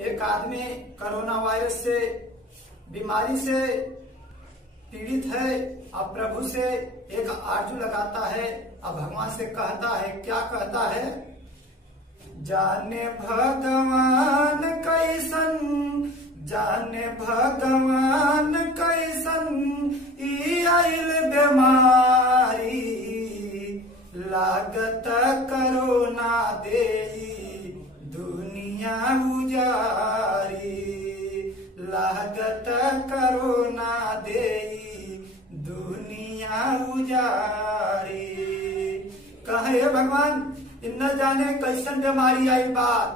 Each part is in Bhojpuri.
एक आदमी कोरोना वायरस से बीमारी से पीड़ित है। अब प्रभु से एक आरजू लगाता है, अब भगवान से कहता है, क्या कहता है? जाने भगवान कैसन, जाने भगवान कैसन ई आइल बीमारी, लागत कोरोना देई दुनिया उजारी, लागत कोरोना देई दुनिया उजारी। कहे भगवान इन न जाने कैसन बीमारी आई बात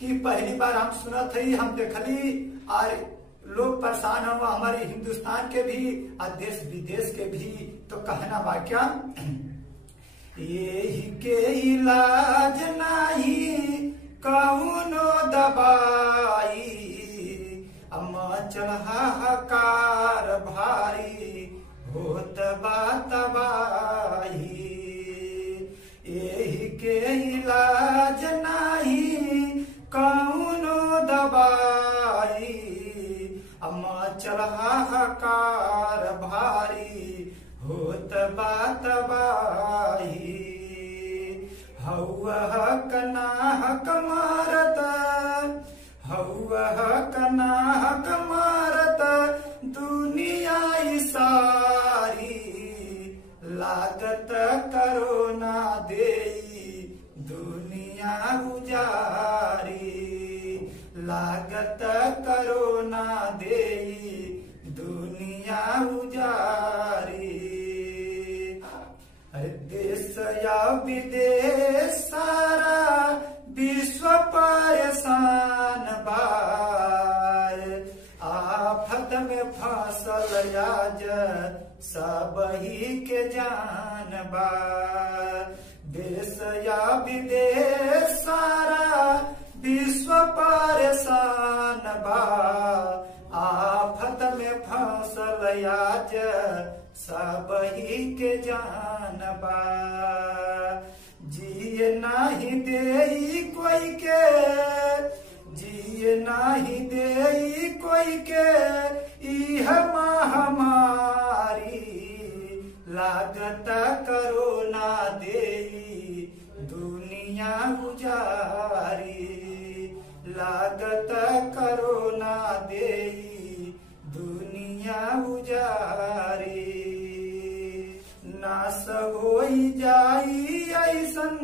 कि पहली बार हम सुनत हई, हम देखली और लोग परेशान हुआ, हमारे हिंदुस्तान के भी और देश विदेश के भी। तो कहना बा क्या? यही के इलाज नाही कौनो दवाई, मचल हाहाकार भारी होत बा तबाही। यही के इलाज नाही कौनो दवाई, मचल हाहाकार भारी होत बा तबाही। हौवा कनाहक मारत, हौवा कनाहक मारत दुनिया सारी, लागत कोरोना देई दुनिया उजारी, लागत कोरोना देई दुनिया उजारी। देश या विदेश सारा विश्व परेशान बा, आफत में फसल आज सब ही के जान बा। देश या विदेश सारा विश्व परेशान बा, आफत में फसल आज सब ही के जान बा। जिए नाही देई कोई के, जिए नाही देई कोई के इह महामारी, लागत कोरोना देई दुनिया उजारी, लागत कोरोना देई दुनिया उजारी। नाश होई जाई ऐसन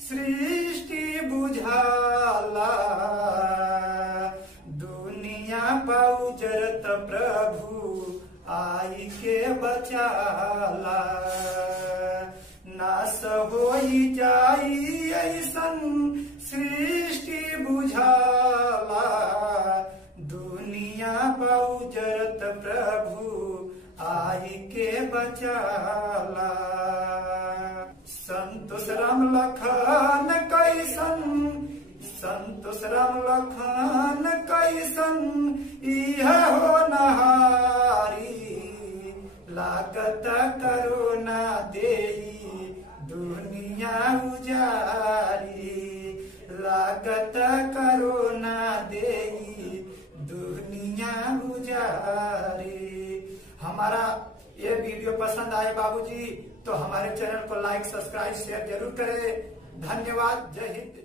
सृष्टि बुझाला, दुनिया पउजरत प्रभु आई के बचाला। नाश होई जाई ऐसन सृष्टि बुझाला, दुनिया पउजरत प्रभु आई के बचाला। संतोष राम लखन कैसन, संतोष राम लखन कैसन इह हो नहारी, लागत कोरोना देई दुनिया उजारी, लागत कोरोना देई दुनिया उजारी। हमारा ये वीडियो पसंद आए बाबूजी तो हमारे चैनल को लाइक सब्सक्राइब शेयर जरूर करें। धन्यवाद। जय हिंद।